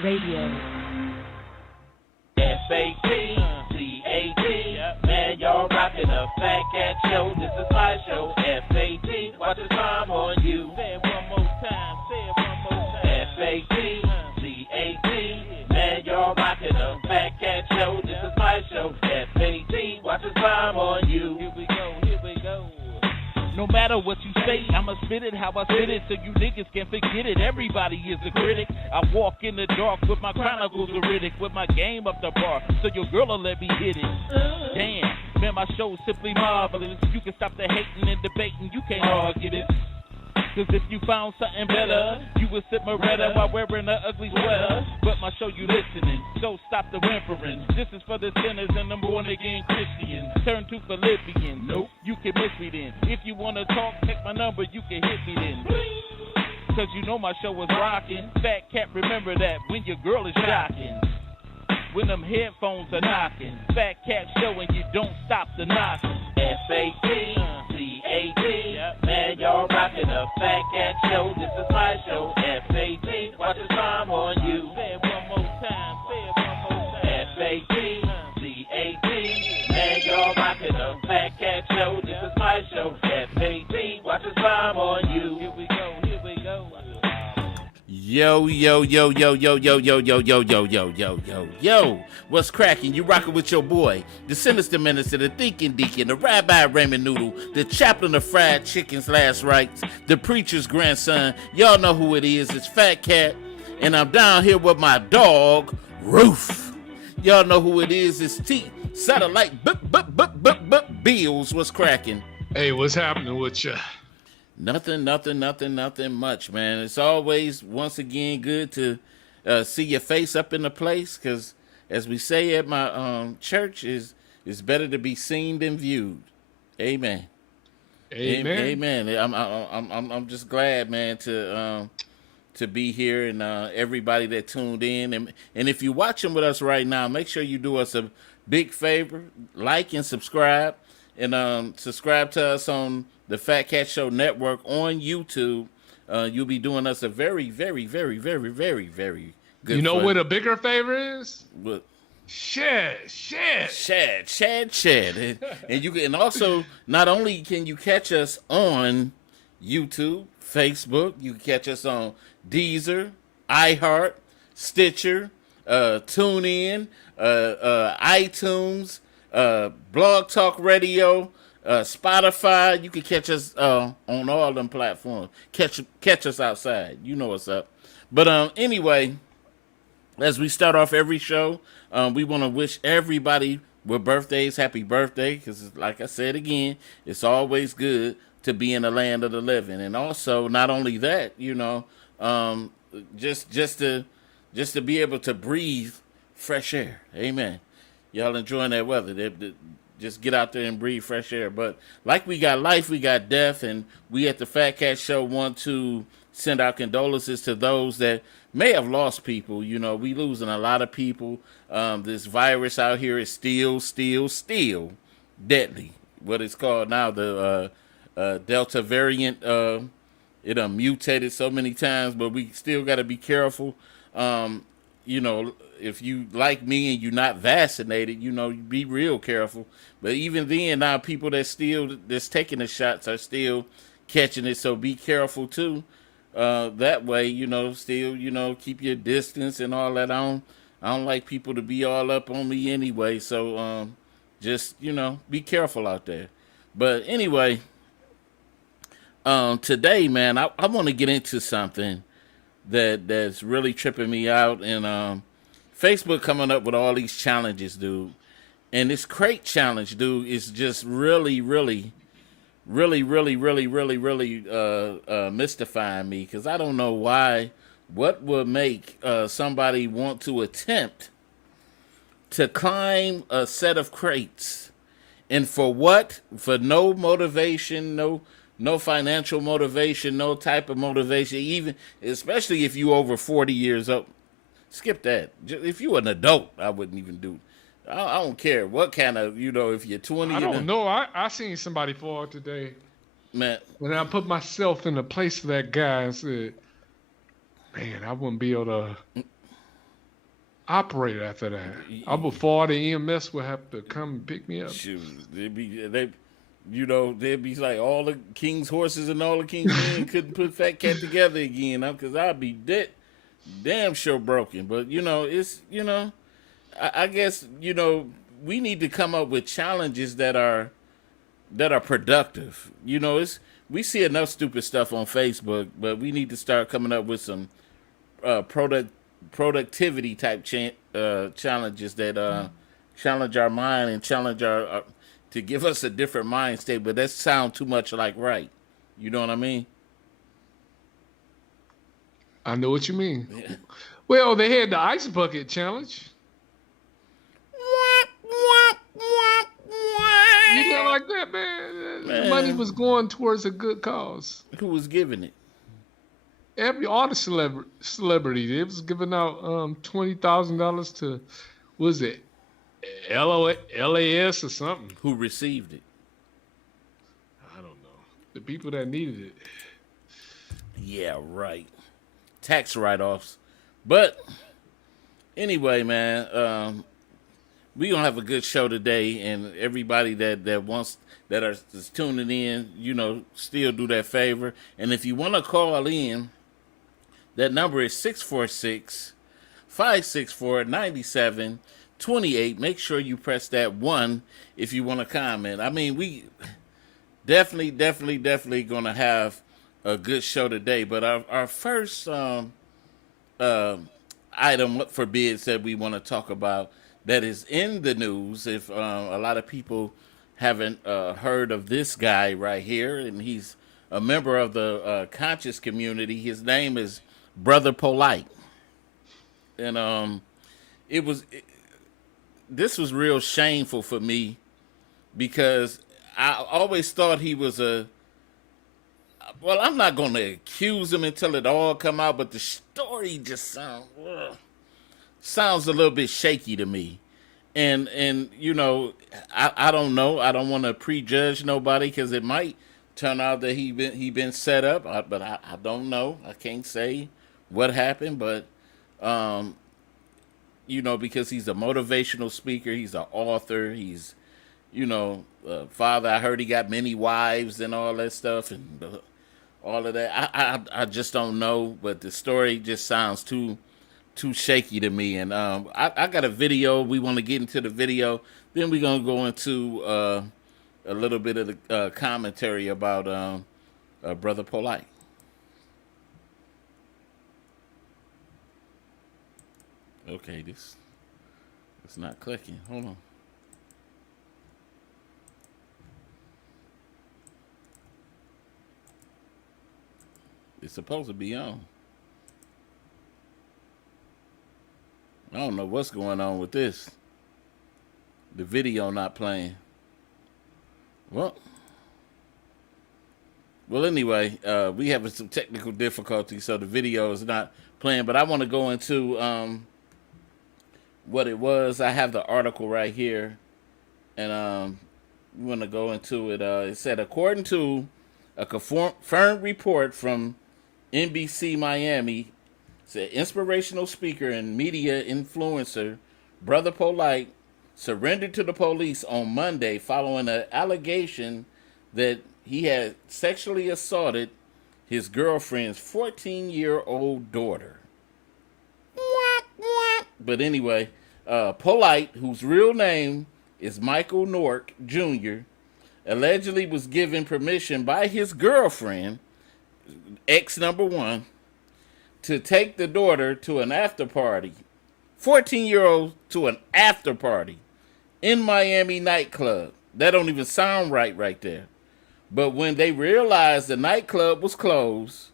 Radio. F-A-T-C-A-T, man, y'all rockin' a Fatcat show. This is my show. F-A-T, watch the time on you. Say it one more time. F-A-T-C-A-T, man, y'all rockin' a Fatcat show. This is my show. F-A-T, watch the time on you. Here we go. No matter what you say, I'ma spit it how I spit it so you niggas can forget it. Everybody is a critic. I walk in the dark with my chronicles acidic, with my game up the bar, so your girl'll let me hit it. Damn, man, my show's simply marvelous. You can stop the hating and debating, you can't argue this. Cause if you found something better, you would sip Moretta while wearing an ugly sweater. But my show you listening, so stop the whimpering. This is for the sinners and the born again Christians. Turn to Philippians. Nope, you can miss me then. If you wanna talk, text my number, you can hit me then. Cause you know my show is rocking. Fatcat, remember that when your girl is shocking. When them headphones are knocking. Fatcat show and you don't stop the knocking. F-A-T-C-A-T, man, y'all rockin' a Fatcat show. This is my show. F-A-T, watch the time on you. Say it one more time. F-A-T-C-A-T, man, y'all rockin' a Fatcat show. This is my show. F-A-T, watch the time on you. Here we go. Yo, what's cracking? You rocking with your boy, the sinister minister, the thinking deacon, the rabbi Raymond Noodle, the chaplain of fried chicken's last rites, the preacher's grandson. Y'all know who it is. It's Fatcat, and I'm down here with my dog, Roof. Y'all know who it is. It's T. Satellite Bills. What's cracking? Hey, what's happening with you? Nothing much, man. It's always, once again, good to see your face up in the place, because as we say at my church, it's better to be seen than viewed. Amen. Amen. I'm just glad, man, to be here, and everybody that tuned in, and if you're watching with us right now, make sure you do us a big favor, like and subscribe, and subscribe to us on the Fatcat Show Network on YouTube. You'll be doing us a very, very, very, very, very, very good. You know what a bigger favor is? What? Share. And you can also, not only can you catch us on YouTube, Facebook, you can catch us on Deezer, iHeart, Stitcher, TuneIn, iTunes, Blog Talk Radio, Spotify. You can catch us on all them platforms. Catch us outside. You know what's up. But anyway, as we start off every show, we want to wish everybody with birthdays happy birthday, because like I said again, it's always good to be in the land of the living. And also, not only that, you know, just to be able to breathe fresh air. Amen. Y'all enjoying that weather. Just get out there and breathe fresh air. But like we got life, we got death, and we at the Fatcat Show want to send our condolences to those that may have lost people. You know, we losing a lot of people. This virus out here is still deadly. What it's called now, the Delta variant. It mutated so many times, but we still got to be careful. You know, if you like me and you're not vaccinated, you know, you be real careful. But even then, now people that's taking the shots are still catching it. So be careful too. That way, you know, still, you know, keep your distance and all that. I don't like people to be all up on me anyway. So just, you know, be careful out there. But anyway, today, man, I want to get into something that's really tripping me out, and Facebook coming up with all these challenges, dude. And this crate challenge, dude, is just really mystifying me, because I don't know why. What would make somebody want to attempt to climb a set of crates, and for what? For no motivation, no financial motivation, no type of motivation, even especially if you over 40 years old. Skip that. If you an adult, I wouldn't even do it. I don't care what kind of, you know, if you're 20. I don't know. I seen somebody fall today. Man. When I put myself in the place of that guy and said, man, I wouldn't be able to operate after that. Before the EMS would have to come and pick me up. Shoot, they'd be like all the king's horses and all the king's men couldn't put Fat Cat together again, because I'd be damn sure broken. But I guess we need to come up with challenges that are productive. We see enough stupid stuff on Facebook, but we need to start coming up with some productivity type challenges that challenge our mind and challenge our to give us a different mind state. But that sounds too much like right. You know what I mean? I know what you mean. Yeah. Well, they had the ice bucket challenge. You didn't like that, man. The money was going towards a good cause. Who was giving it? All the celebrity. They was giving out $20,000 to, was it LAS or something? Who received it? I don't know. The people that needed it. Yeah, right. Tax write-offs. But anyway, man, we gonna have a good show today, and everybody that is tuning in, still do that favor. And if you want to call in, that number is 646-564-9728. Make sure you press that 1 if you want to comment. I mean, we definitely gonna have a good show today. But our first item for bids that we want to talk about that is in the news, if a lot of people haven't heard of this guy right here, and he's a member of the conscious community. His name is Brother Polite. And this was real shameful for me, because I always thought he was I'm not going to accuse him until it all come out, but the story just sounds a little bit shaky to me. And I don't know. I don't want to prejudge nobody, because it might turn out that he been set up. But I don't know. I can't say what happened. But because he's a motivational speaker, he's an author, he's father. I heard he got many wives and all that stuff and all of that. I just don't know. But the story just sounds too shaky to me. And I got a video. We want to get into the video. Then we're going to go into a little bit of the commentary about Brother Polite. Okay, it's not clicking. Hold on. It's supposed to be on. I don't know what's going on with this. The video not playing. Well, anyway, we having some technical difficulties, so the video is not playing. But I want to go into what it was. I have the article right here, and we want to go into it. It said, according to a confirmed report from NBC Miami, said inspirational speaker and media influencer Brother Polite surrendered to the police on Monday following an allegation that he had sexually assaulted his girlfriend's 14-year-old daughter. But anyway, Polite, whose real name is Michael Nork Jr., allegedly was given permission by his girlfriend, ex number 1, to take the daughter to an after party. 14-year-old to an after party in Miami nightclub. That don't even sound right there. But when they realized the nightclub was closed,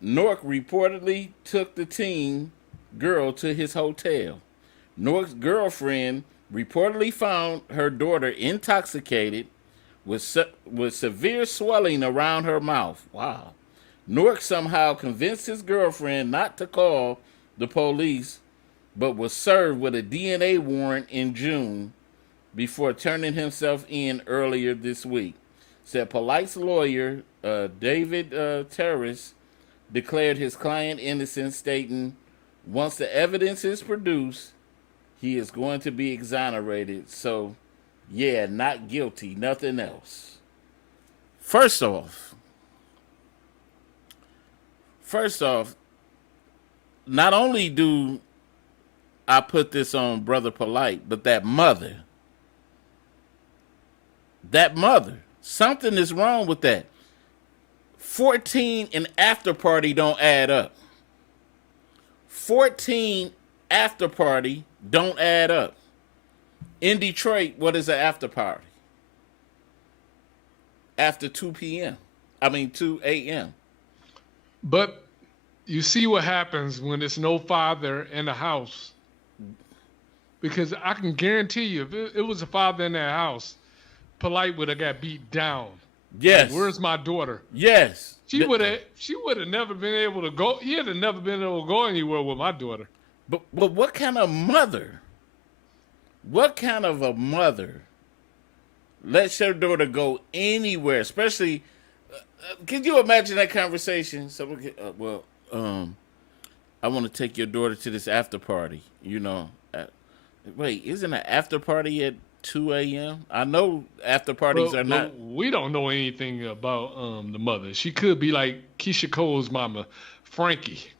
Nork reportedly took the teen girl to his hotel. Nork's girlfriend reportedly found her daughter intoxicated with severe swelling around her mouth. Wow. Nork somehow convinced his girlfriend not to call the police, but was served with a DNA warrant in June before turning himself in earlier this week. Said Polite's lawyer, David Terrace, declared his client innocent, stating, Once the evidence is produced, he is going to be exonerated. So, yeah, not guilty, nothing else. First off, not only do I put this on Brother Polite, but that mother, something is wrong with that. 14 and after party don't add up. 14 after party don't add up. In Detroit, what is an after party? After 2 p.m. 2 a.m. But you see what happens when there's no father in the house. Because I can guarantee you, if it was a father in that house, Polite would have got beat down. Yes. Like, where's my daughter? Yes. She would have never been able to go. He would have never been able to go anywhere with my daughter. But what kind of mother? What kind of a mother lets your daughter go anywhere? Especially, can you imagine that conversation? Someone, I want to take your daughter to this after party. Wait, isn't an after party at 2 a.m.? I know after parties are not. We don't know anything about the mother. She could be like Keisha Cole's mama, Frankie.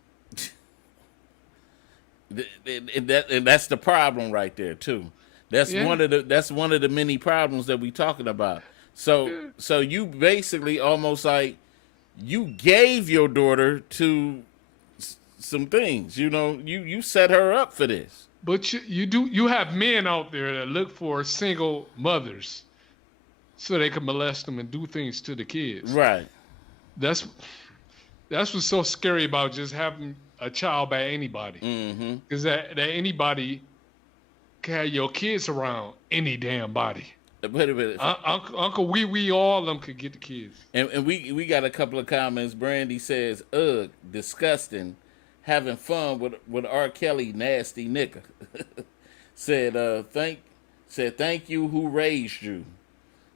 And that's the problem right there too. That's one of the many problems that we talking about. So you basically almost like you gave your daughter to some things. You set her up for this. But you have men out there that look for single mothers so they can molest them and do things to the kids. Right. That's what's so scary about just having a child by anybody. Because that anybody can have your kids around any damn body. Wait a minute. Uncle Wee, all of them could get the kids. And we got a couple of comments. Brandy says, ugh, disgusting. Having fun with R. Kelly, nasty nigga. said thank you who raised you.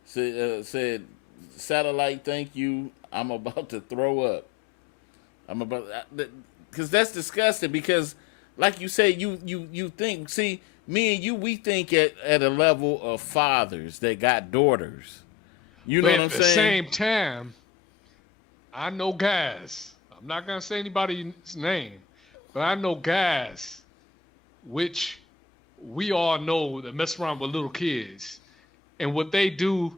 Said satellite, thank you. I'm about to throw up. Because that's disgusting. Because like you say, you think, see, me and you, we think at a level of fathers that got daughters. You know what I'm saying? At the same time, I know guys. I'm not going to say anybody's name, but I know guys, which we all know that mess around with little kids. And what they do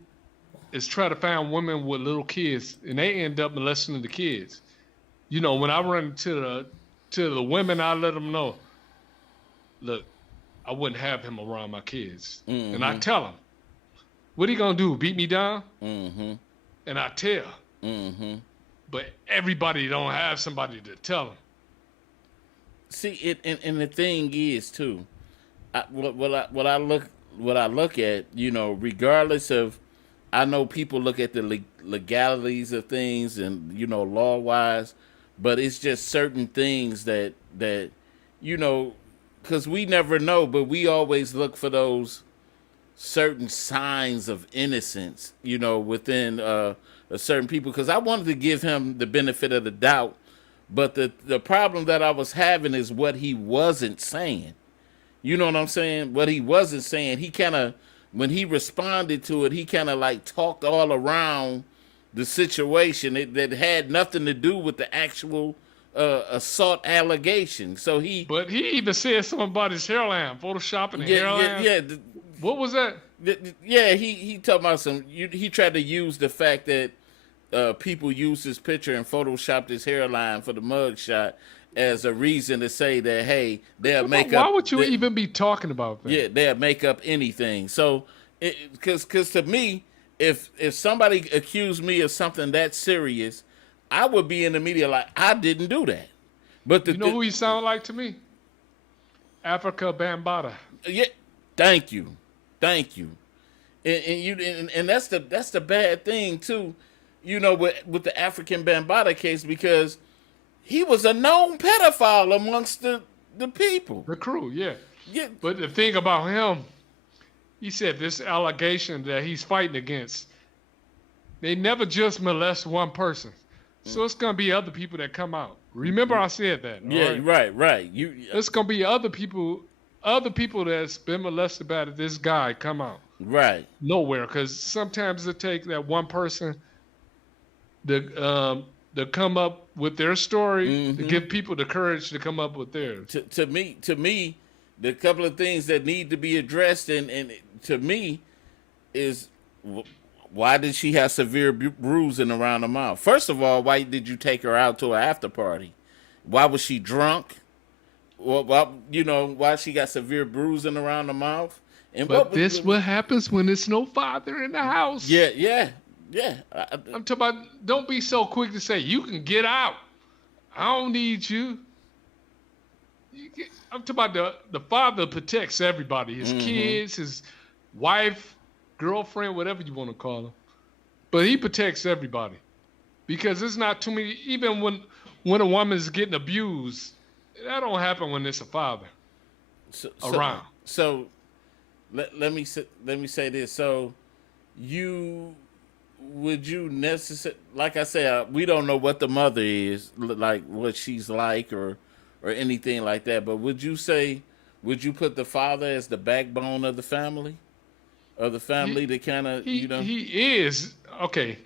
is try to find women with little kids, and they end up molesting the kids. When I run to the women, I let them know, look, I wouldn't have him around my kids. Mm-hmm. And I tell them, what are you going to do, beat me down? Mm-hmm. And I tell. Mm-hmm. But everybody don't have somebody to tell them. See, and the thing is too, what I look at, regardless of, I know people look at the legalities of things and law wise, but it's just certain things that because we never know, but we always look for those certain signs of innocence, within a certain people. Because I wanted to give him the benefit of the doubt, but the problem that I was having is what he wasn't saying. You know what I'm saying? What he wasn't saying, he kind of, when he responded to it, he kind of like talked all around the situation that had nothing to do with the actual assault allegation. But he even said something about his hairline, photoshopping the hairline. Yeah. What was that? Yeah, he talked about he tried to use the fact that people used his picture and photoshopped his hairline for the mugshot as a reason to say that, hey, they'll make up. Why would you even be talking about that? Yeah, they'll make up anything. So, because to me, if somebody accused me of something that serious, I would be in the media like, I didn't do that. But you know who he sound like to me? Africa Bambaataa. Yeah, thank you, and that's the bad thing too, with the African Bambaataa case, because he was a known pedophile amongst the people, the crew. Yeah. But the thing about him, he said this allegation that he's fighting against, they never just molest one person. So it's going to be other people that come out. Remember, I said that. Yeah, right. There's gonna be other people that's been molested by this guy come out right. nowhere, because sometimes it takes that one person to come up with their story to give people the courage to come up with theirs. To me, the couple of things that need to be addressed, and to me, is why did she have severe bruising around the mouth? First of all, why did you take her out to an after party? Why was she drunk? Well, why she got severe bruising around the mouth? And but what happens when there's no father in the house? Yeah. I'm talking about. Don't be so quick to say you can get out. I don't need you. I'm talking about the father protects everybody, his kids, his wife, girlfriend, whatever you want to call him. But he protects everybody because there's not too many. Even when a woman is getting abused, that don't happen when there's a father around. So let me say this. So would you necessarily, like I said, we don't know what the mother is, like what she's like or anything like that. But would you put the father as the backbone of the family? Of the family to kind of, He is. Okay,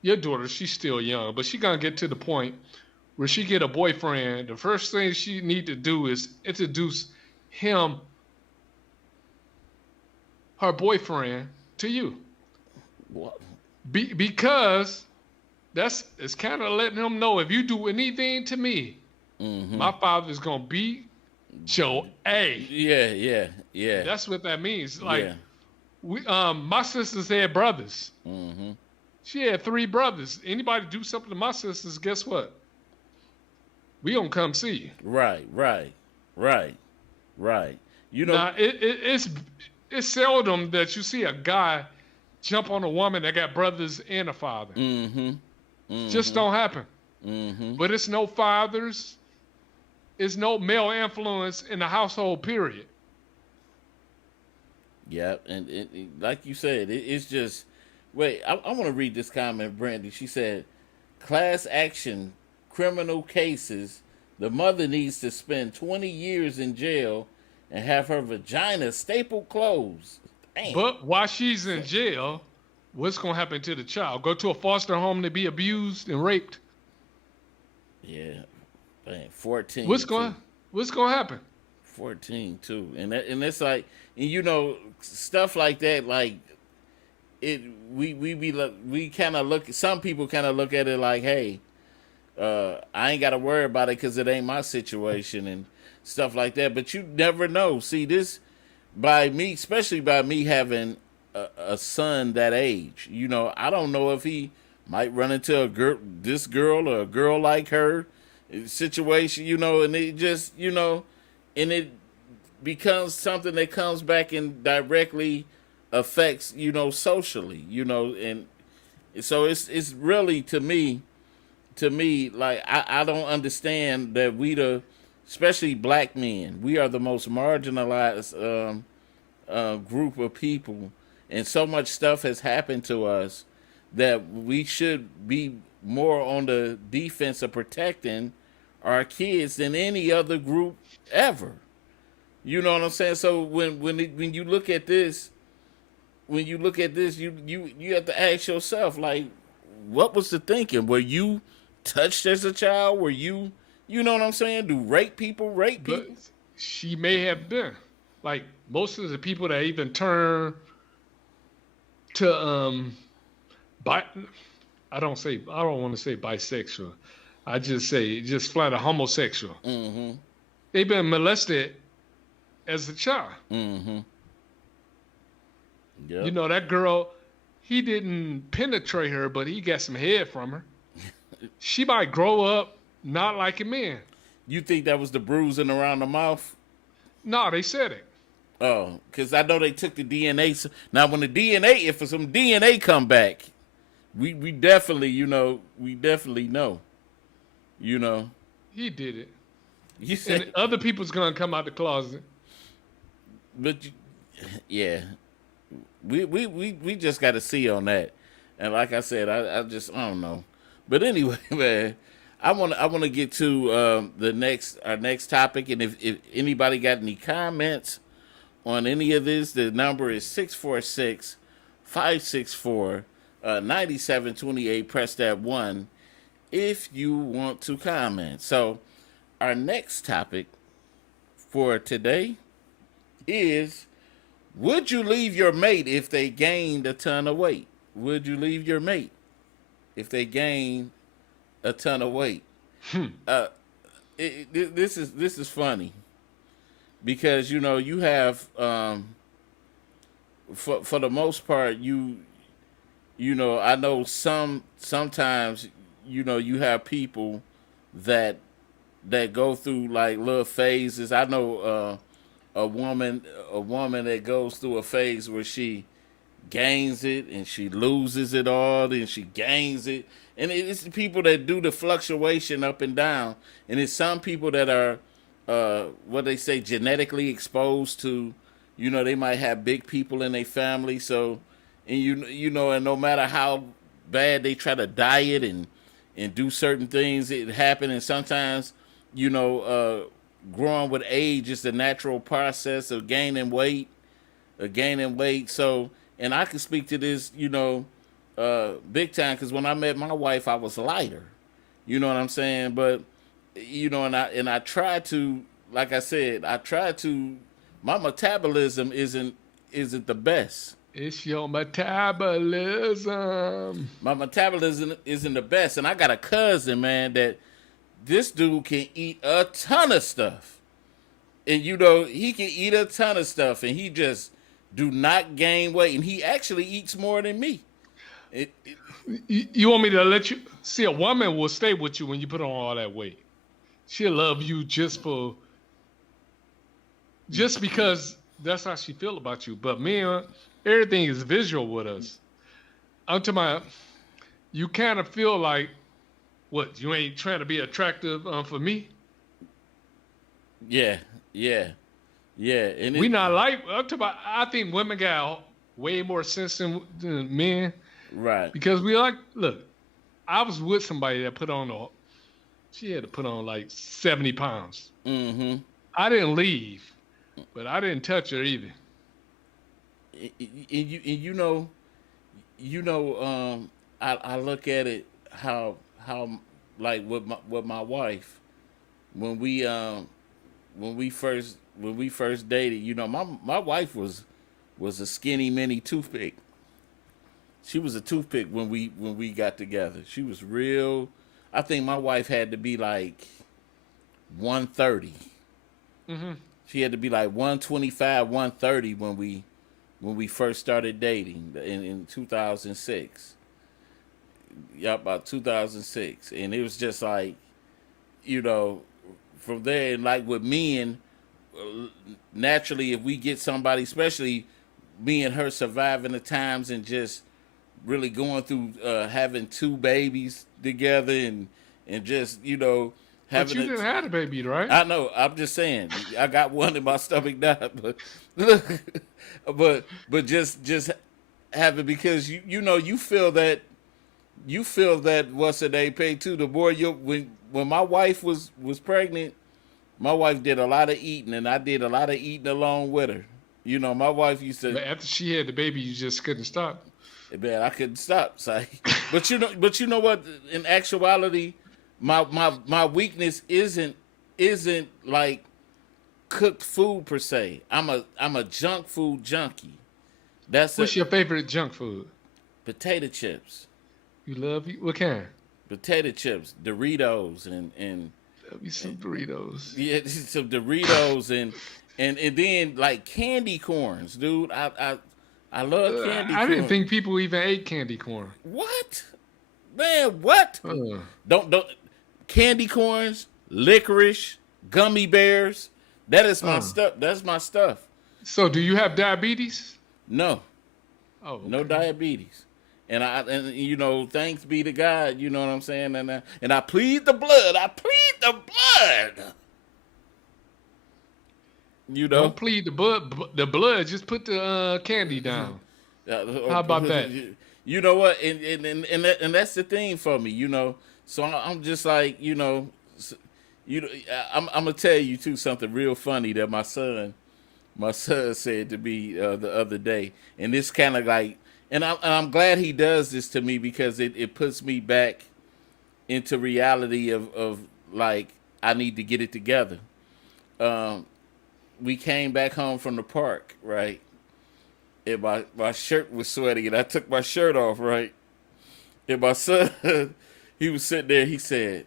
your daughter, she's still young, but she's going to get to the point where she get a boyfriend. The first thing she need to do is introduce her boyfriend, to you. What? Because it's kind of letting him know, if you do anything to me, my father's going to beat your A. Yeah. That's what that means. Like, my sisters had brothers. She had 3 brothers. Anybody do something to my sisters, guess what? We gonna come see you. Right. Now, it's seldom that you see a guy jump on a woman that got brothers and a father. Just don't happen. But it's no fathers. It's no male influence in the household, period. Yeah, and like you said, it's just. Wait, I want to read this comment, Brandy. She said, "Class action criminal cases. The mother needs to spend 20 years in jail and have her vagina stapled closed." Damn. But while she's in jail, what's gonna happen to the child? Go to a foster home to be abused and raped? Yeah, dang, 14. What's gonna happen? 14 too, and it's like, and stuff like that, like it. We kind of look. Some people kind of look at it like, hey, I ain't got to worry about it because it ain't my situation and stuff like that. But you never know. See, this especially by me having a son that age. I don't know if he might run into this girl or a girl like her situation. And it just and it becomes something that comes back and directly affects, socially, and so it's really to me, like I don't understand that especially black men, we are the most marginalized group of people, and so much stuff has happened to us that we should be more on the defense of protecting our kids than any other group ever. You know what I'm saying? So when you look at this, you have to ask yourself, like, what was the thinking? Were you touched as a child? Were you know what I'm saying? Do people rape people? But she may have been. Like, most of the people that even turn to I don't want to say bisexual. I just say just flat out homosexual. They've been molested as a child. Yep. That girl, he didn't penetrate her, but he got some head from her. She might grow up not liking men. You think that was the bruising around the mouth? No, they said it. Oh, because I know they took the DNA. Now, when the DNA, if some DNA come back, we definitely, we definitely know. He did it. You said, and other people's gonna come out the closet. But yeah, we just got to see on that. And like I said, I don't know. But anyway, man, I want to get to our next topic, and if anybody got any comments on any of this, the number is 646-564-9728. Press that one if you want to comment. So our next topic for today is: would you leave your mate if they gained a ton of weight? Would you leave your mate if they gained a ton of weight? Uh, this is funny because you have for the most part I know sometimes you have people that go through like little phases. I know a woman that goes through a phase where she gains it and she loses it all, and she gains it, and it's the people that do the fluctuation up and down, and it's some people that are what they say genetically exposed to, they might have big people in their family, so and and no matter how bad they try to diet and do certain things, it happen, and sometimes growing with age is the natural process of gaining weight. So, and I can speak to this, big time, because when I met my wife, I was lighter. You know what I'm saying? But and I try to, like I said, my metabolism isn't the best. It's your metabolism. My metabolism isn't the best, and I got a cousin, man, that this dude can eat a ton of stuff, and he can eat a ton of stuff, and he just do not gain weight, and he actually eats more than me. You want me to let you see? A woman will stay with you when you put on all that weight. She'll love you just because that's how she feel about you. But man, everything is visual with us. I'm talking about, you kind of feel like, what, you ain't trying to be attractive for me? Yeah. And we not like, I'm talking about, I think women got way more sense than men. Right. Because look, I was with somebody that she had to put on like 70 pounds. Mm-hmm. I didn't leave, but I didn't touch her either. I look at it how like with my wife, when we first dated, my wife was a skinny mini toothpick. She was a toothpick when we got together. She was real. I think my wife had to be like 130. Mm-hmm. She had to be like 125, 130 when we first started dating in 2006. Yeah, about 2006. And it was just like, from there, and like with men, naturally, if we get somebody, especially me and her surviving the times and just really going through having two babies together and just, having. But you didn't have a baby, right? I know. I'm just saying. I got one in my stomach now, but look, but just having, because you feel that what's the name pay too. The more when my wife was pregnant, my wife did a lot of eating, and I did a lot of eating along with her. My wife used to. But after she had the baby, you just couldn't stop. Man, I couldn't stop. But you know what? In actuality, my weakness isn't like cooked food per se. I'm a junk food junkie. What's your favorite junk food? Potato chips. You love what kind? Potato chips, Doritos, and love me some Doritos. Yeah, some Doritos and then like candy corns, dude. I love candy corn. I didn't think people even ate candy corn. What? Man, what? Don't candy corns, licorice, gummy bears. That is my stuff. That's my stuff. So do you have diabetes? No. Oh, okay. No diabetes. And thanks be to God, you know what I'm saying? And I plead the blood. Don't plead the blood. Just put the candy down. How about that? You know what? And that's the thing for me. So I'm just like, I'm gonna tell you too something real funny that my son said to me the other day, and this kind of like, and I'm glad he does this to me because it puts me back into reality of like I need to get it together. Um, we came back home from the park, right? And my shirt was sweaty, and I took my shirt off, right? And my son, he was sitting there. He said,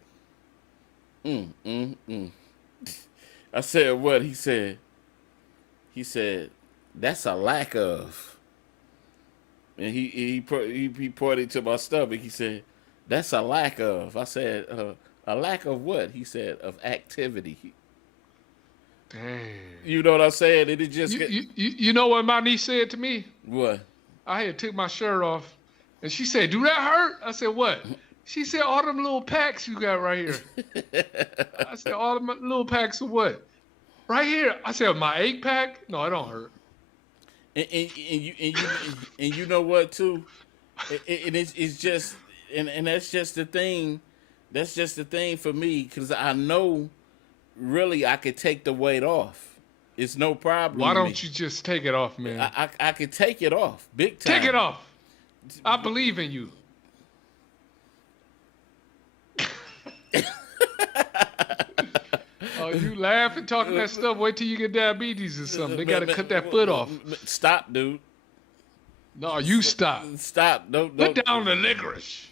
mm. I said, what? He said, that's a lack of. And he pointed to my stomach. He said, that's a lack of. I said, a lack of what? He said, of activity. Damn. You know what I'm saying? And it just you know what my niece said to me? What? I had took my shirt off, and she said, "Do that hurt?" I said, "What?" She said, "All them little packs you got right here." I said, "All them little packs of what?" Right here. I said, "My 8-pack? No, it don't hurt." And you know what too? It's just and that's just the thing. That's just the thing for me because I know really I could take the weight off. It's no problem. Why don't you just take it off, man? I could take it off big time. Take it off. I believe in you. Oh, you laugh and talking that stuff. Wait till you get diabetes or something. They got to cut that foot off. Stop, dude. No, you stop. Stop. Don't. Put down the licorice.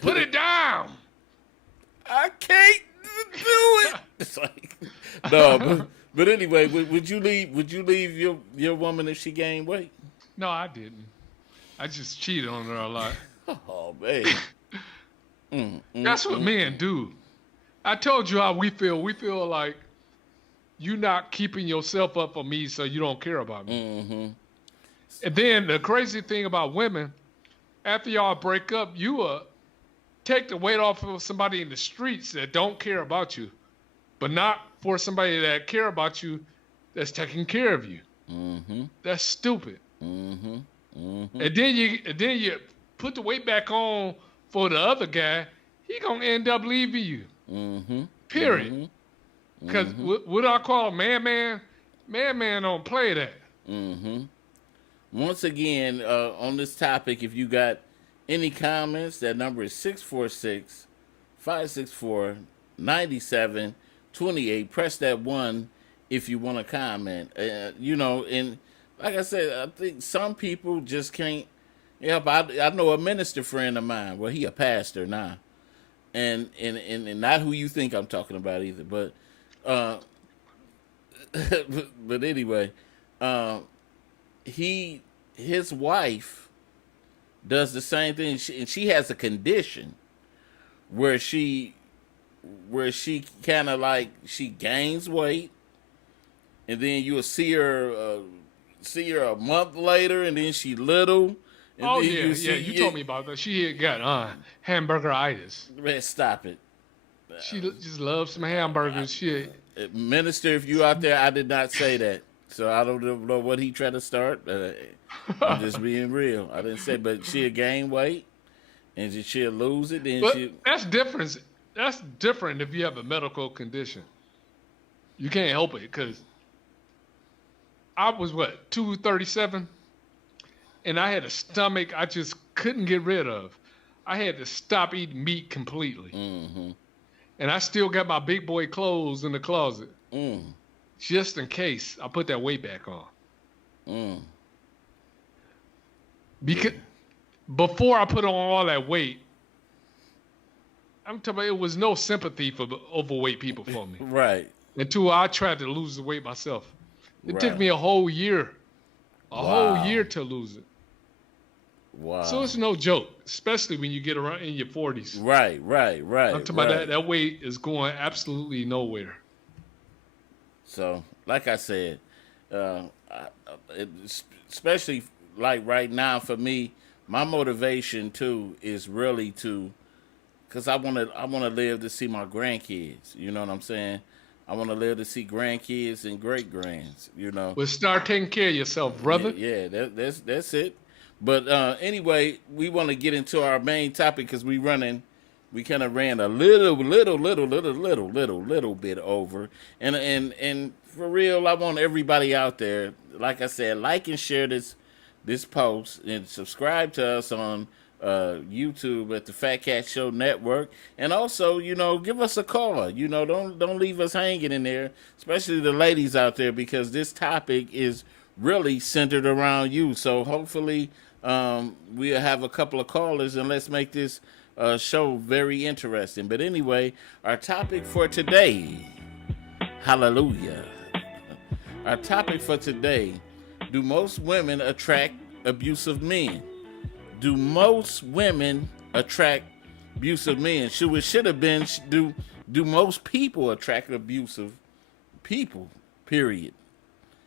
Put it down. I can't do it. It's like, no, but anyway, would you leave your woman if she gained weight? No, I didn't. I just cheated on her a lot. Oh man. That's what men do. I told you how we feel. We feel like you not keeping yourself up for me, so you don't care about me. Mm-hmm. And then the crazy thing about women, after y'all break up, you take the weight off of somebody in the streets that don't care about you, but not for somebody that care about you that's taking care of you. Mm-hmm. That's stupid. Mm-hmm. Mm-hmm. And then you put the weight back on for the other guy. He gonna end up leaving you. Mm-hmm. Period. Because what I call a man don't play that. Mm-hmm. Once again, on this topic, if you got any comments, that number is 646-564-9728. Press that 1 if you want to comment. And like I said, I think some people just can't help. I know a minister friend of mine. Well, he a pastor now. And not who you think I'm talking about either. But but anyway, his wife does the same thing, and she has a condition where she kind of like she gains weight, and then you'll see her a month later, and then she little. And oh then yeah, you told me about that. She got hamburgeritis. Man, stop it. She just loves some hamburgers. Minister, if you out there, I did not say that. So I don't know what he tried to start. I'm just being real. I didn't say, but she'll gain weight, and she'll lose it. Then that's different. That's different if you have a medical condition. You can't help it because I was 237, and I had a stomach I just couldn't get rid of. I had to stop eating meat completely. Mm-hmm. And I still got my big boy clothes in the closet. Just in case I put that weight back on. Because before I put on all that weight, I'm talking about it was no sympathy for overweight people for me. Right. Until I tried to lose the weight myself. It took me a whole year. Whole year to lose it. Wow. So it's no joke, especially when you get around in your 40s. Right. I'm talking about that weight is going absolutely nowhere. So, like I said, especially like right now for me, my motivation too is really because I want to live to see my grandkids. You know what I'm saying? I want to live to see grandkids and great grands. You know. Well, start taking care of yourself, brother. Yeah, that's it. But anyway, we want to get into our main topic because we're running we kind of ran a little bit over. And for real, I want everybody out there, like I said, like and share this post and subscribe to us on YouTube at the Fatcat Show Network, and also, give us a call. Don't leave us hanging in there, especially the ladies out there, because this topic is really centered around you. So hopefully, we'll have a couple of callers, and let's make this show very interesting. But anyway, our topic for today, hallelujah. Our topic for today: do most women attract abusive men? Do most women attract abusive men? It should have been, do most people attract abusive people? Period.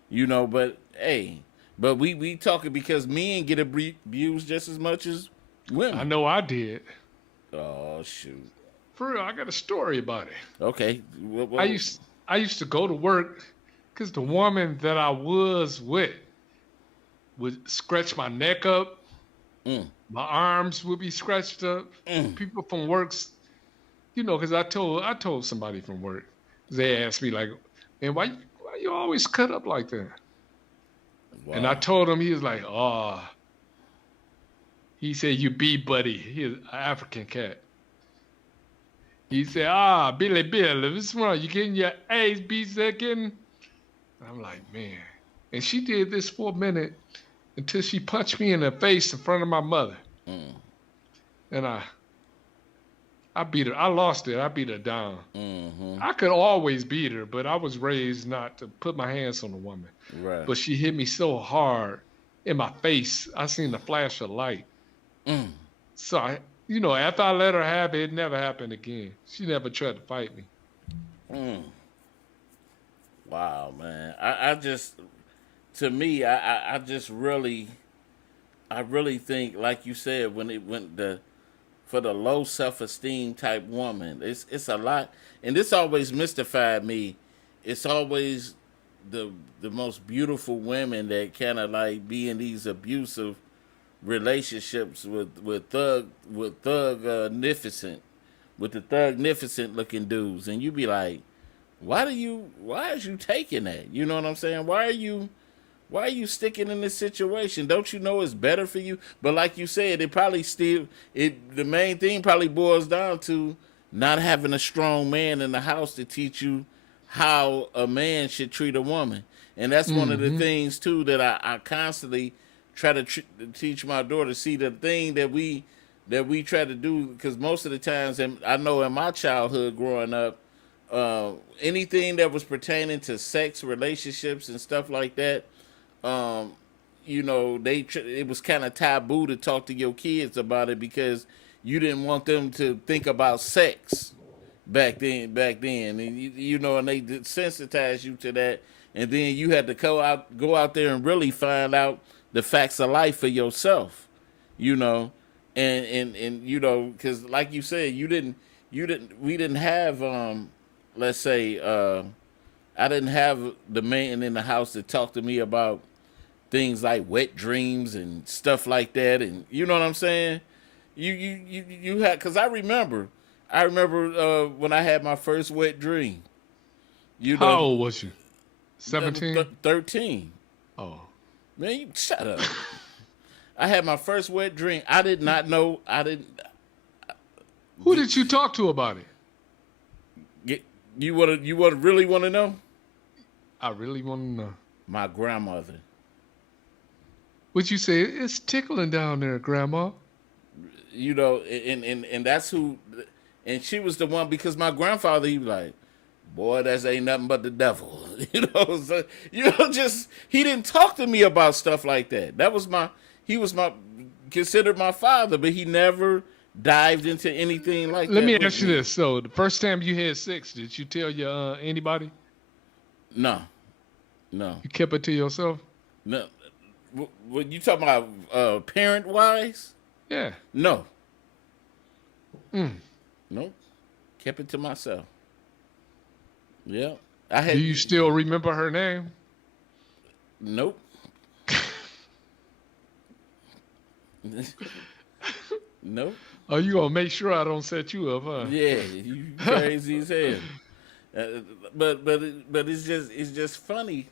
But hey, but we talking because men get abused just as much as women. I know I did. Oh shoot! For real, I got a story about it. Okay. I used to go to work because the woman that I was with would scratch my neck up. My arms would be scratched up. People from works, because I told somebody from work. They asked me like, "Man, why you always cut up like that?" Wow. And I told him. He was like, "Oh." He said, "You be buddy." He's an African cat. He said, Billy, what's wrong? You getting your A's, B's again? I'm like, man. And she did this for a minute until she punched me in the face in front of my mother. And I beat her. I lost it. I beat her down. I could always beat her, but I was raised not to put my hands on a woman. Right. But she hit me so hard in my face, I seen the flash of light. So, after I let her have it, it never happened again. She never tried to fight me. Wow, man. I just really think, like you said, when it went for the low self-esteem type woman, it's a lot, and this always mystified me. It's always the most beautiful women that kind of like be in these abusive relationships with the thugnificent looking dudes, and you be like, why is you taking that? You know what I'm saying? Why are you sticking in this situation? Don't you know it's better for you? But like you said, the main thing probably boils down to not having a strong man in the house to teach you how a man should treat a woman. And that's one of the things too that I constantly try to teach my daughter. See, the thing that we try to do, because most of the times, and I know in my childhood growing up, anything that was pertaining to sex, relationships, and stuff like that, it was kind of taboo to talk to your kids about it because you didn't want them to think about sex back then, and and they desensitized you to that, and then you had to go out there and really find out the facts of life for yourself, and because like you said, we didn't have let's say I didn't have the man in the house to talk to me about things like wet dreams and stuff like that, and you know what I'm saying. You had, because I remember when I had my first wet dream. How old was you? 17? 13. Oh. Man, you shut up. I had my first wet dream. I did not know. Who did you talk to about it? You really want to know? I really want to know. My grandmother. Would you say it's tickling down there, Grandma? And that's who, and she was the one, because my grandfather, he was like, boy, that ain't nothing but the devil. He didn't talk to me about stuff like that. He was considered my father, but he never dived into anything like that. Let me ask you this. So the first time you had sex, did you tell your anybody? No. You kept it to yourself? No. What you talking about, parent-wise? Yeah. No. Nope. Kept it to myself. Yeah. Do you still remember her name? Nope. Nope. Oh, you gonna make sure I don't set you up, Yeah, you huh? crazy as hell. Uh, but it's just funny.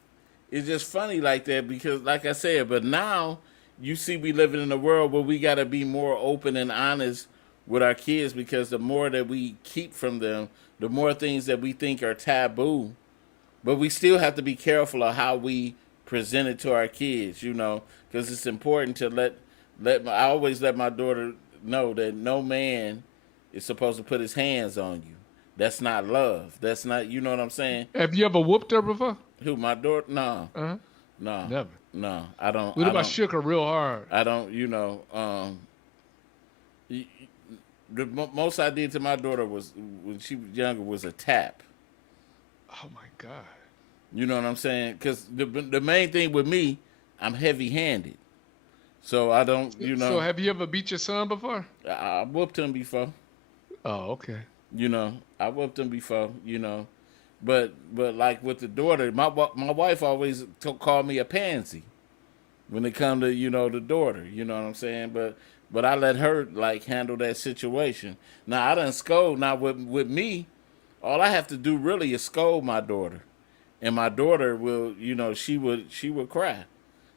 It's just funny like that because, like I said, but now you see we living in a world where we got to be more open and honest with our kids because the more that we keep from them, the more things that we think are taboo. But we still have to be careful of how we present it to our kids, because it's important to I always let my daughter know that no man is supposed to put his hands on you. That's not love. That's not, you know what I'm saying? Have you ever whooped her before? Who, my daughter? No, Uh huh. no, Never. no. I don't. What I about don't. shook her real hard? I don't. Y- the most I did to my daughter was when she was younger was a tap. Oh my God. You know what I'm saying? Because the main thing with me, I'm heavy handed, so I don't. So have you ever beat your son before? I whooped him before. Oh, okay. I whooped him before. But like with the daughter, my wife always called me a pansy when it come to the daughter. You know what I'm saying? But I let her like handle that situation. Now I done scold. Now with me, all I have to do really is scold my daughter, and my daughter will she would cry.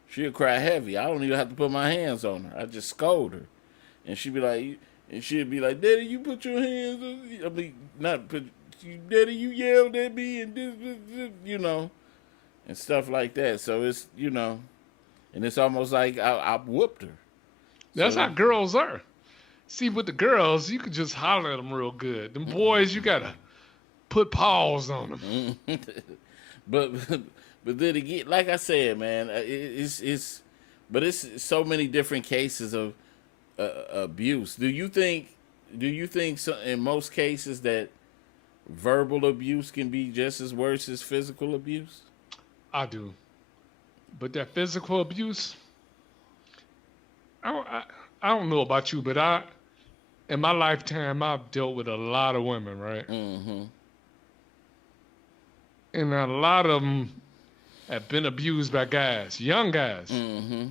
She'll cry heavy. I don't even have to put my hands on her. I just scold her, and she'd be like, "Daddy, you put your hands on me." I mean, not put. Daddy, you yelled at me and this, and stuff like that. So it's and it's almost like I whooped her. That's So how girls are. See, with the girls, you can just holler at them real good. Them boys, you gotta put paws on them. but but then again, like I said, man, but it's so many different cases of abuse. Do you think so, in most cases that verbal abuse can be just as worse as physical abuse? I do, but that physical abuse, I don't know about you, but in my lifetime, I've dealt with a lot of women, right? Mm-hmm. And a lot of them have been abused by guys, young guys, Mm-hmm.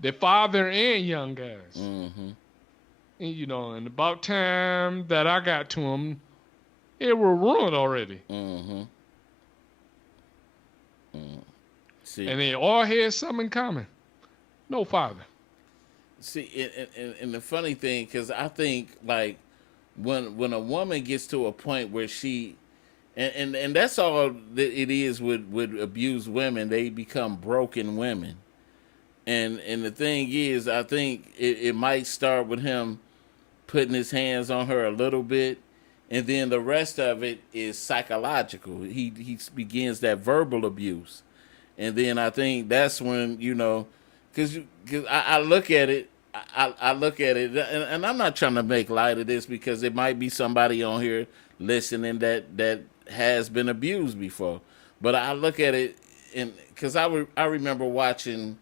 their father and young guys. Mm-hmm. And about time that I got to them, it were ruined already. Mm-hmm. Mm. See, And they all had something in common. No father. and the funny thing, because I think like when a woman gets to a point where she and that's all that it is with abused women, they become broken women. And the thing is, I think it might start with him putting his hands on her a little bit, and then the rest of it is psychological. He begins that verbal abuse, and then I think that's when because I look at it. I look at it, and I'm not trying to make light of this because it might be somebody on here listening that has been abused before, but I look at it, and because I remember watching,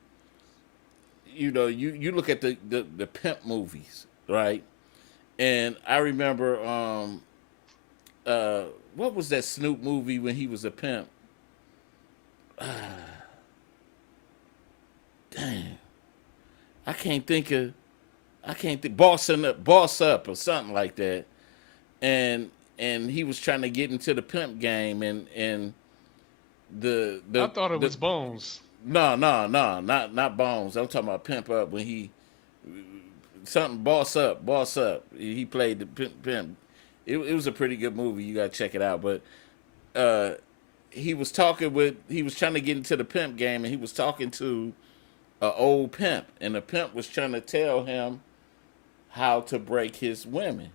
you look at the pimp movies, right? And I remember what was that Snoop movie when he was a pimp? Damn, I can't think of. I can't think. Boss up, or something like that. And he was trying to get into the pimp game, and I thought it the was Bones. no, not Bones. I'm talking about Pimp Up when he something boss up. He played the pimp. It was a pretty good movie. You gotta check it out. But uh, he was trying to get into the pimp game, and he was talking to an old pimp, and the pimp was trying to tell him how to break his women.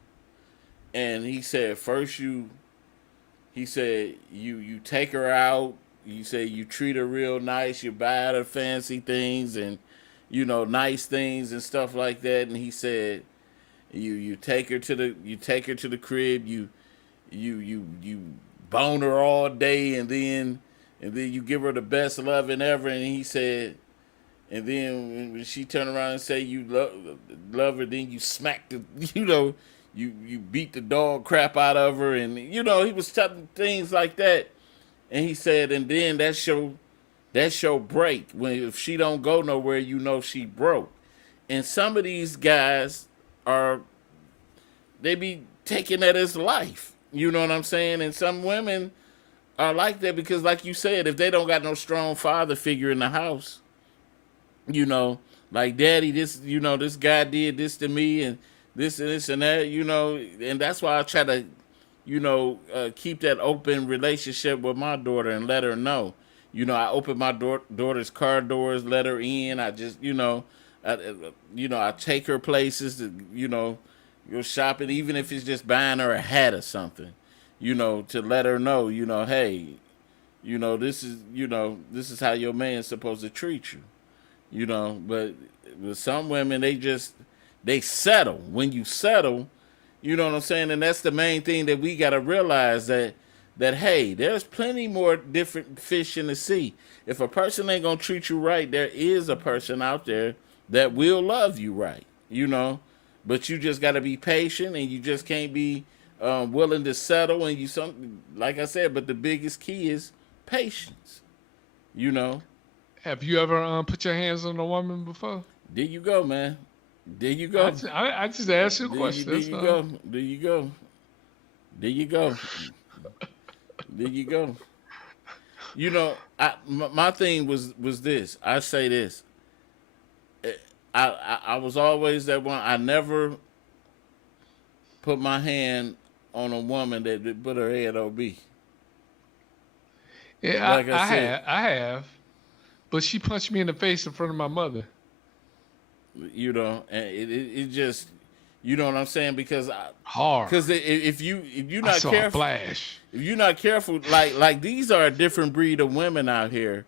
And he said, you take her out. You say you treat her real nice. You buy her fancy things and nice things and stuff like that. And he said, you take her to the crib. You bone her all day, and then you give her the best loving ever. And he said, and then when she turn around and say you love her, then you smack the you beat the dog crap out of her, and he was telling things like that. And he said, and then that show break when if she don't go nowhere, she broke. And some of these guys are they be taking that as life. You know what I'm saying? And some women are like that because, like you said, if they don't got no strong father figure in the house, you know, like daddy, this, you know, this guy did this to me and this and that, you know, and that's why I try to, you know, keep that open relationship with my daughter and let her know. You know, I open my daughter's car doors, let her in. I just, I take her places to, go shopping, even if it's just buying her a hat or something, to let her know, hey, this is how your man's supposed to treat you, But with some women, they settle. When you settle, you know what I'm saying, and that's the main thing that we gotta realize that hey, there's plenty more different fish in the sea. If a person ain't gonna treat you right, there is a person out there that will love you right, But you just gotta be patient, and you just can't be willing to settle. And like I said, but the biggest key is patience. Have you ever put your hands on a woman before? There you go, man. There you go. I just asked you a question. There you go. There you go. There you go. There you go. My thing was this. I say this. I was always that one. I never put my hand on a woman that put her head on me. Yeah, like I have. But she punched me in the face in front of my mother. And it just, you know what I'm saying? Because hard. Because if you're not careful, a flash. If you're not careful, like these are a different breed of women out here,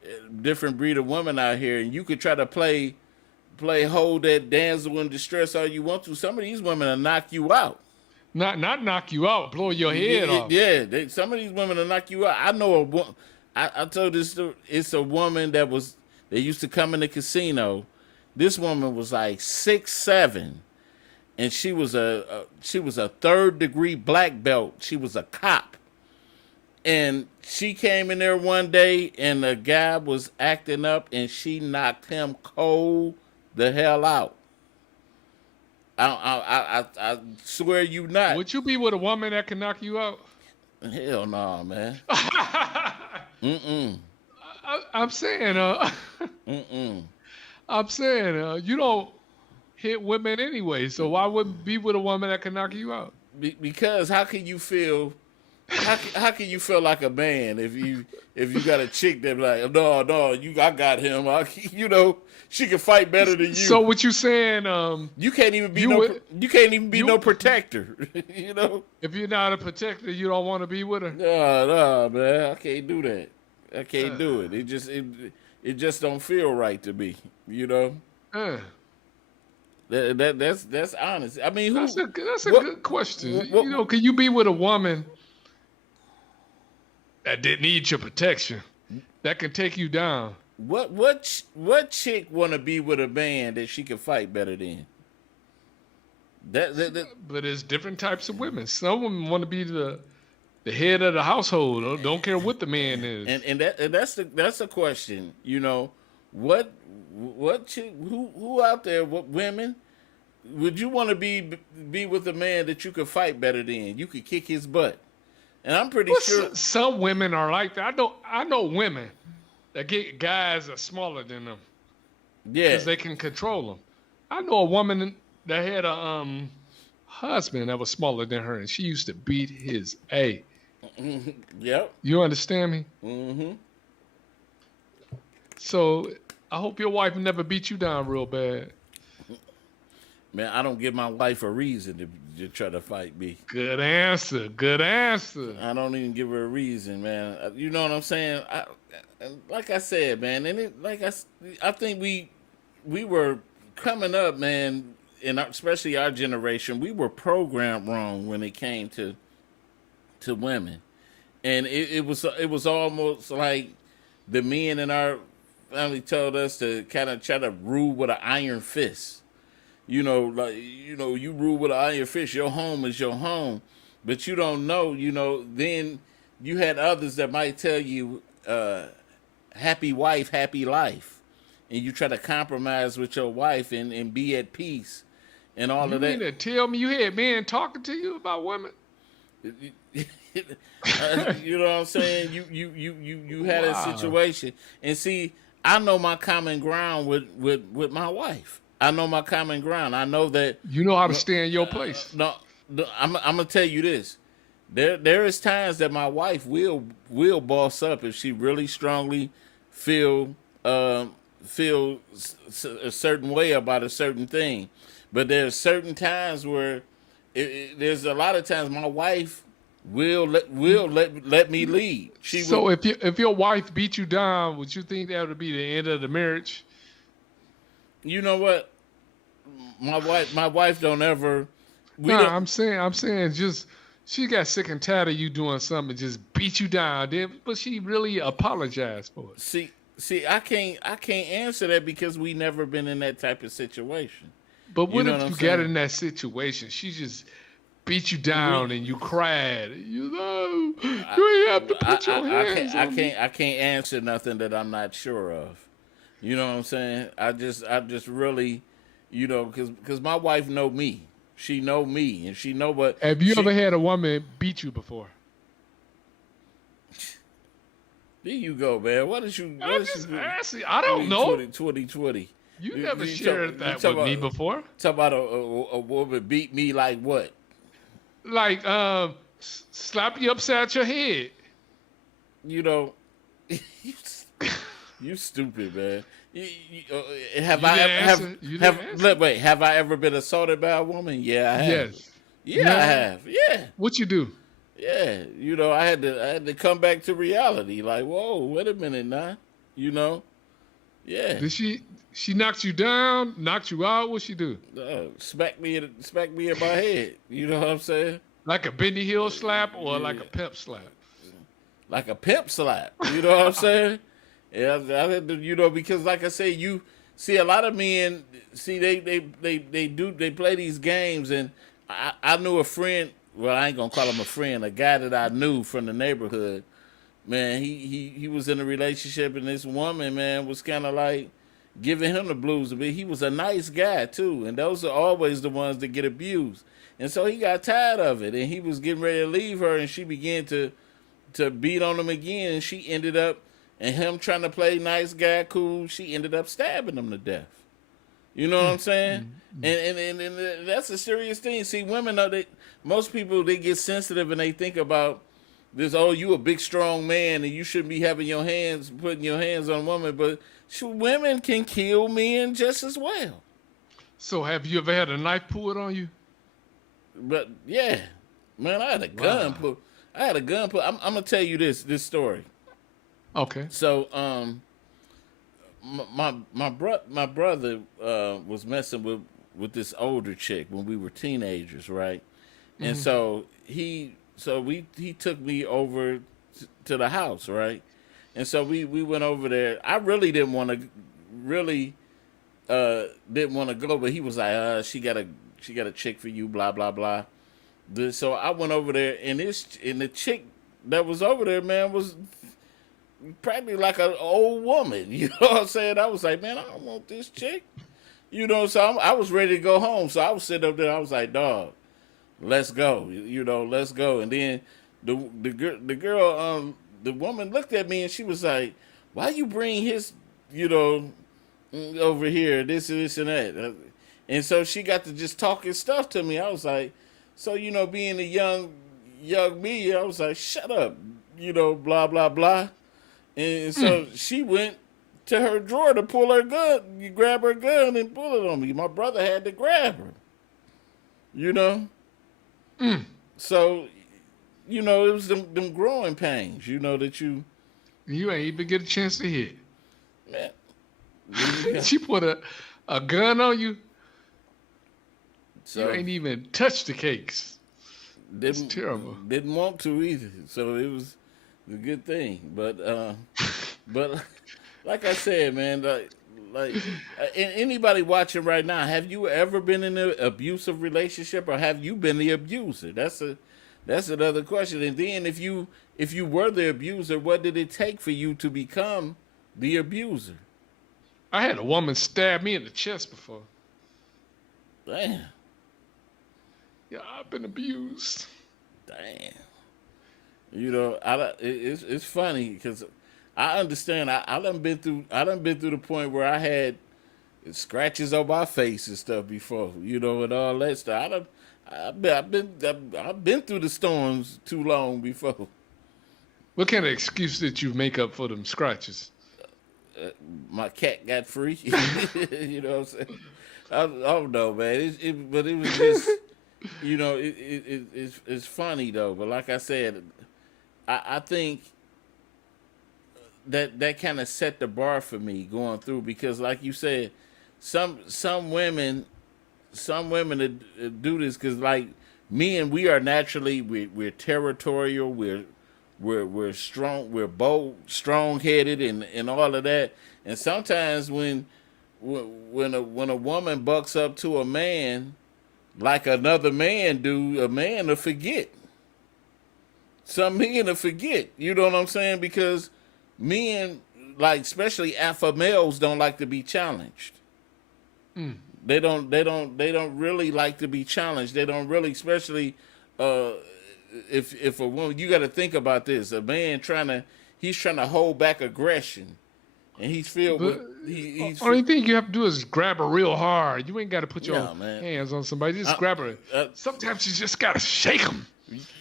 and you could try to play hold that damsel in distress all you want to. Some of these women will knock you out. Not knock you out, blow your head off. Yeah, some of these women will knock you out. I know a woman. I told this story. It's a woman that used to come in the casino. This woman was like 6'7", and she was a 3rd-degree black belt. She was a cop, and she came in there one day, and the guy was acting up, and she knocked him cold the hell out. I swear you not. Would you be with a woman that can knock you out? Hell no, man. I'm saying, I'm saying, you don't hit women anyway, so why wouldn't be with a woman that can knock you out? Because how can you feel? How can you feel like a man if you got a chick that like no I got him, she can fight better than you. So what you saying? You can't even be no protector. If you're not a protector, you don't want to be with her. No, man, I can't do that. I can't do it. It just don't feel right to me. That's honest. I mean, that's a good question. Can you be with a woman that didn't need your protection, that can take you down? What chick want to be with a man that she can fight better than? But there's different types of women. Some women want to be the head of the household. Don't care what the man is. And that's a question. What chick, who out there? What women would you want to be with a man that you could fight better than? You could kick his butt. And I'm pretty sure some women are like that. I know women that get guys that are smaller than them. Yeah, because they can control them. I know a woman that had a husband that was smaller than her, and she used to beat his A. Yep. You understand me? Mm-hmm. So I hope your wife never beat you down real bad. Man, I don't give my wife a reason to try to fight me. Good answer. Good answer. I don't even give her a reason, man. You know what I'm saying? Like I said, man, and I think we were coming up, man, especially our generation, we were programmed wrong when it came to women, and it was almost like the men in our family told us to kind of try to rule with an iron fist. You rule with an iron fist. Your home is your home, but you don't know. Then you had others that might tell you, "Happy wife, happy life," and you try to compromise with your wife and be at peace. and all You of that. mean to tell me you had men talking to you about women? You know what I'm saying? You had a Wow. situation, and see, I know my common ground with my wife. I know my common ground. I know that. You know how to stay in your place. No, I'm gonna tell you this. There is times that my wife will boss up if she really strongly feel a certain way about a certain thing. But there's certain times where there's a lot of times my wife will let me lead. She So will. if your wife beat you down, would you think that would be the end of the marriage? You know what? My wife don't ever. We Nah, don't I'm saying just she got sick and tired of you doing something and just beat you down, but she really apologized for it. see. I can't answer that because we never been in that type of situation. But You what know what if I'm you got saying? in that situation? She just beat you We down and you cried. You know, you ain't have to put your hands on me. I can't answer nothing that I'm not sure of. You know what I'm saying? I just really, because my wife know me. She know me, and she know what Have you she. ever had a woman beat you before? There you go, man. What did you? I'm just asking. I don't know. 20. You never You shared that with me before. talk about a woman beat me like what? Like, slap you upside your head. You know, you, you stupid, man. Have You I didn't ever answer. You didn't answer. look, wait? Have I ever been assaulted by a woman? Yeah, I have. Yes. Yeah, I have. Yeah, What you do? yeah. I had to come back to reality. Like, whoa, wait a minute now. You know, yeah. Did she knocked you down, knocked you out? What she do? Smack me in my head. You know what I'm saying? Like a Benny Hill slap or like a pimp slap? Like a pimp slap. You know what I'm saying? Yeah, I had to, because like I say, you see a lot of men. See, they play these games, and I knew a friend. Well, I ain't gonna call him a friend. A guy that I knew from the neighborhood. Man, he was in a relationship, and this woman, man, was kind of like giving him the blues a bit. He was a nice guy too, and those are always the ones that get abused. And so he got tired of it, and he was getting ready to leave her, and she began to beat on him again, and she ended up, and him trying to play nice guy, cool, she ended up stabbing him to death. You know what I'm saying? And that's a serious thing. See, women know that most people, they get sensitive and they think about this. Oh, you a big strong man and you shouldn't be having putting your hands on women, but women can kill men just as well. So have you ever had a knife pulled on you? But yeah, man, I had a gun put. I'm gonna tell you this story. Okay. So my brother was messing with this older chick when we were teenagers, right? Mm-hmm. And so he took me over to the house, right? And so we went over there. I really didn't want to go, but he was like, she got a chick for you, blah blah blah. So I went over there, and the chick that was over there, man, was practically like an old woman. You know what I'm saying? I was like, man, I don't want this chick. So I was ready to go home. So I was sitting up there. I was like, dog, let's go. Let's go. And then the girl, the woman looked at me and she was like, why you bring his, over here, this and that. And so she got to just talking stuff to me. I was like, so, being a young me, I was like, shut up, blah, blah, blah. And so she went to her drawer to pull her gun, grab her gun and pull it on me. My brother had to grab her, So, it was them growing pains, that you. You ain't even get a chance to hit. Man. She put a gun on you. So, you ain't even touched the cakes. That's terrible. Didn't want to either. So it was a good thing. But like I said, man, like anybody watching right now, have you ever been in an abusive relationship, or have you been the abuser? That's another question. And then if you were the abuser, what did it take for you to become the abuser? I had a woman stab me in the chest before. Damn. Yeah, I've been abused. Damn. You know, it's funny because I understand. I done been through the point where I had scratches on my face and stuff before. You know, and all that stuff. I've been through the storms too long before. What kind of excuse did you make up for them scratches? My cat got free. You know what I'm saying? I don't know, man. But it was just, you know, it's funny though. But like I said, I think that kind of set the bar for me going through because, like you said, some women that do this because, like me and we are naturally we're territorial. We're strong. We're bold, strong headed, and all of that. And sometimes when a woman bucks up to a man like another man do, a man will forget. Some men will forget. You know what I'm saying? Because men, like especially alpha males, don't like to be challenged. Mm. They don't really like to be challenged. They don't really, especially if a woman. You got to think about this. A man he's trying to hold back aggression, and he's filled with. Only thing you have to do is grab her real hard. You ain't got to put your hands on somebody. Just grab her. Sometimes you just gotta shake them.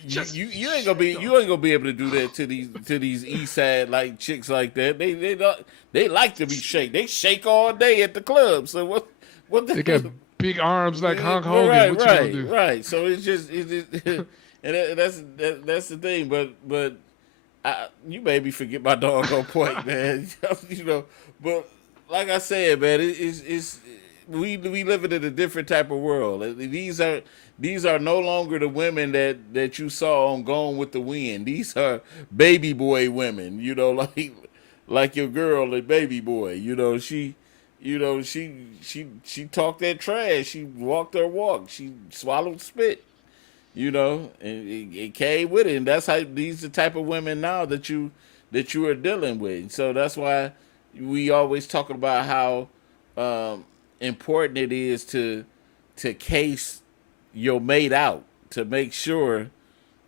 You ain't gonna be able to do that to these east side like chicks like that. They like to be shake. They shake all day at the club. So what they got big arms like Hulk Hogan. What you gonna do? Right. So it's just and that's the thing. But you made me forget my doggone point, man. You know, but like I said, man, we living in a different type of world. These are no longer the women that you saw on Gone with the Wind. These are baby boy women, you know, like your girl, the baby boy. You know, she talked that trash. She walked her walk. She swallowed spit. You know, and it came with it. And that's how these are the type of women now that you are dealing with. So that's why we always talk about how important it is to case your mate out to make sure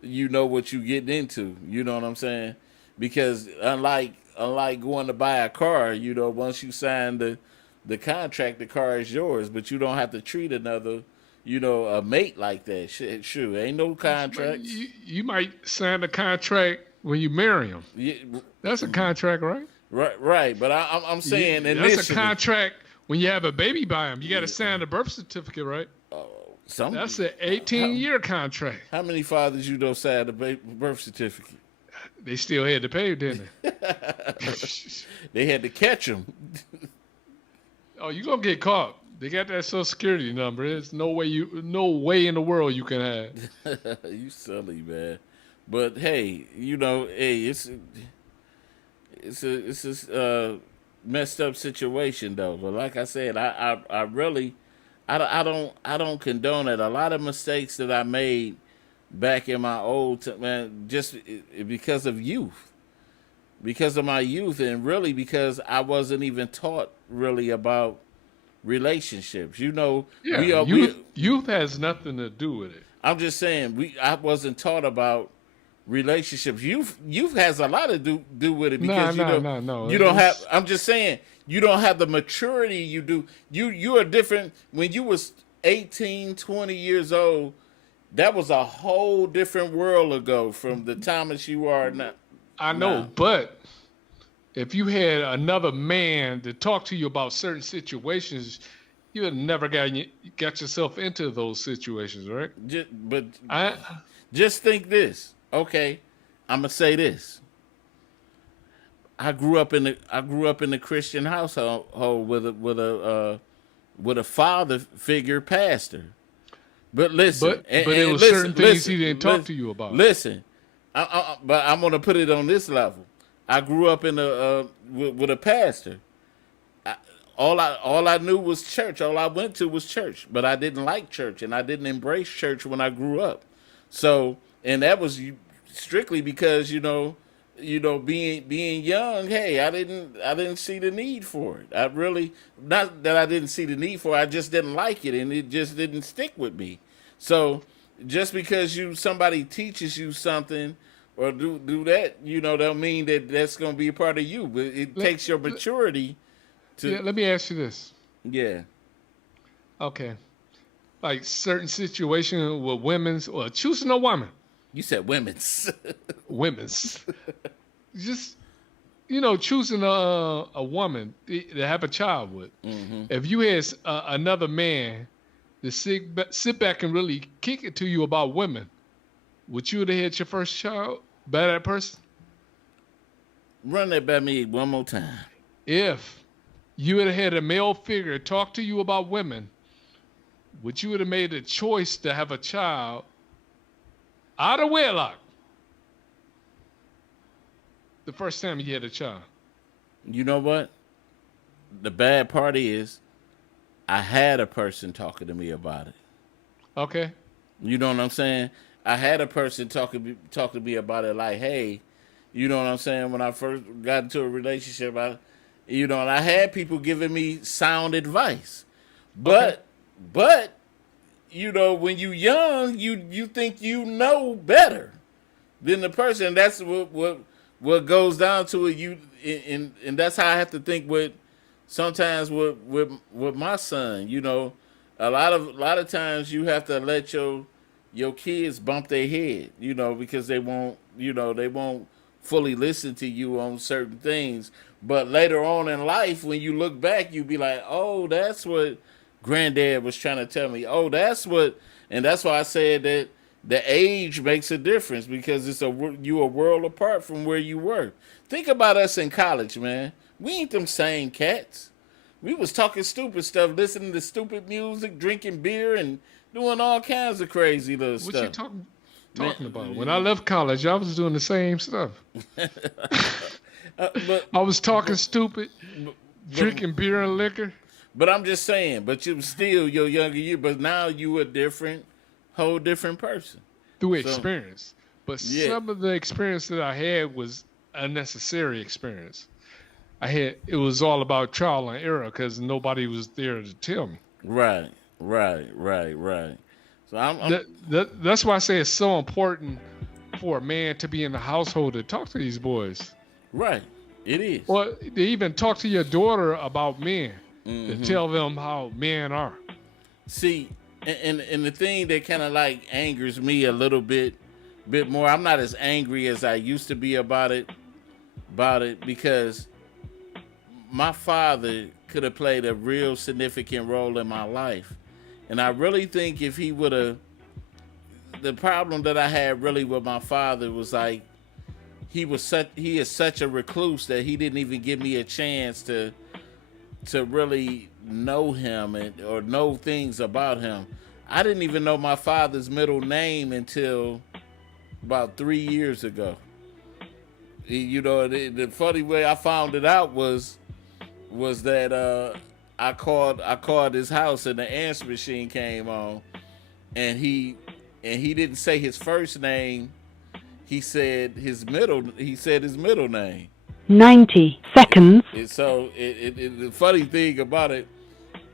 you know what you getting into. You know what I'm saying? Because unlike going to buy a car, you know, once you sign the contract, the car is yours, but you don't have to treat another, you know, a mate like that. Sure, ain't no contracts. You might sign a contract when you marry him. Yeah, that's a contract, right? Right. But I'm saying that's a contract when you have a baby by him. You got to sign the birth certificate, right? That's an 18-year contract. How many fathers you know signed a birth certificate? They still had to pay, didn't they? They had to catch him. Oh, you gonna get caught. They got that Social Security number. There's no way in the world you can have. You silly, man. But hey, you know, it's a messed up situation though. But like I said, I really don't condone it. A lot of mistakes that I made back in my man, just because of youth, because of my youth, and really because I wasn't even taught really about relationships. You know, youth has nothing to do with it. I'm just saying I wasn't taught about relationships. Youth has a lot to do with it because no. You don't have. I'm just saying you don't have the maturity you do. You are different when you was 18, 20 years old. That was a whole different world ago from the time that you are now. I know, but if you had another man to talk to you about certain situations, you would never got yourself into those situations, right? Just think this. Okay, I'm gonna say this. I grew up in the Christian household with a father figure pastor. But listen, but there were certain things he didn't talk to you about. Listen, but I'm gonna put it on this level. I grew up in with a pastor. All I knew was church. All I went to was church. But I didn't like church, and I didn't embrace church when I grew up. So, and that was strictly because being young. Hey, I didn't see the need for it. I really, not that I didn't see the need for it. I just didn't like it, and it just didn't stick with me. So just because somebody teaches you something or do that, don't mean that that's going to be a part of you. But it takes your maturity to. Yeah, let me ask you this. Yeah. Okay. Like certain situations with women's or choosing a woman. You said women's. Women's. Just choosing a woman to have a child with. Mm-hmm. If you had another man to sit back and really kick it to you about women, would you have had your first child by that person? Run that by me one more time. If you had a male figure talk to you about women, would you have made a choice to have a child out of wedlock the first time you had a child? You know what? The bad part is I had a person talking to me about it. Okay. You know what I'm saying? I had a person talk to me about it like, hey, you know what I'm saying? When I first got into a relationship, and I had people giving me sound advice. But when you young, you think you know better than the person. That's what goes down to it. And that's how I have to think sometimes with my son. A lot of times you have to let your kids bump their head, because they won't fully listen to you on certain things. But later on in life, when you look back, you be like, oh, that's what granddad was trying to tell me. Oh, and that's why I said that the age makes a difference, because you a world apart from where you were. Think about us in college, man. We ain't them same cats. We was talking stupid stuff, listening to stupid music, drinking beer, and doing all kinds of crazy little stuff. What you talking about? When I left college, I was doing the same stuff. I was talking stupid, drinking beer and liquor. But I'm just saying, but you still your younger you, but now you a whole different person. Through experience. But some of the experience that I had was unnecessary experience. It was all about trial and error because nobody was there to tell me. Right. So that's why I say it's so important for a man to be in the household to talk to these boys. Right. It is. Or to even talk to your daughter about men, to tell them how men are. See, and the thing that kind of like angers me a little bit more, I'm not as angry as I used to be about it because my father could have played a real significant role in my life. And I really think if he would have, the problem that I had really with my father was like, he is such a recluse that he didn't even give me a chance to really know him or know things about him. I didn't even know my father's middle name until about 3 years ago. The funny way I found it out was that I called his house and the answer machine came on, and he didn't say his first name. He said his middle name. 90 seconds. So the funny thing about it,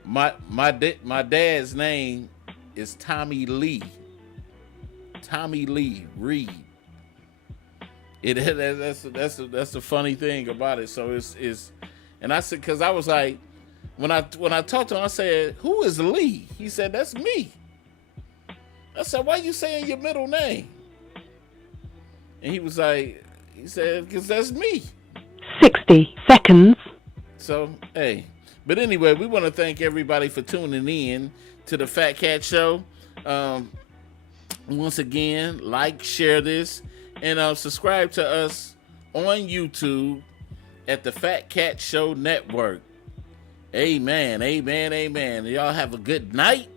my dad's name is Tommy Lee. Tommy Lee Reed. That's the funny thing about it. So it's and I said, because I was like, when I talked to him, I said, who is Lee? He said, that's me. I said, why you saying your middle name? And he said, because that's me. 60 seconds. So, hey. But anyway, we want to thank everybody for tuning in to the Fatcat Show. Once again, like, share this, and subscribe to us on YouTube at the Fatcat Show Network. Amen. Y'all have a good night.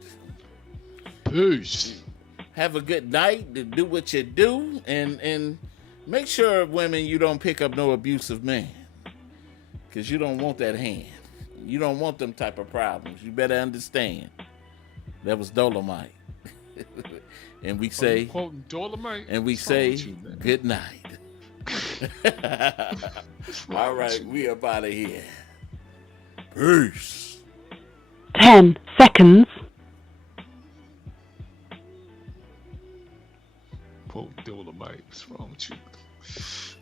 Peace. Have a good night. Do what you do, and make sure, women, you don't pick up no abusive man, because you don't want that hand. You don't want them type of problems. You better understand. That was Dolomite. And we say, quoting Dolomite. And we say, good night. All right, we up out of here. Peace. 10 seconds. Dolomite. What's wrong with you?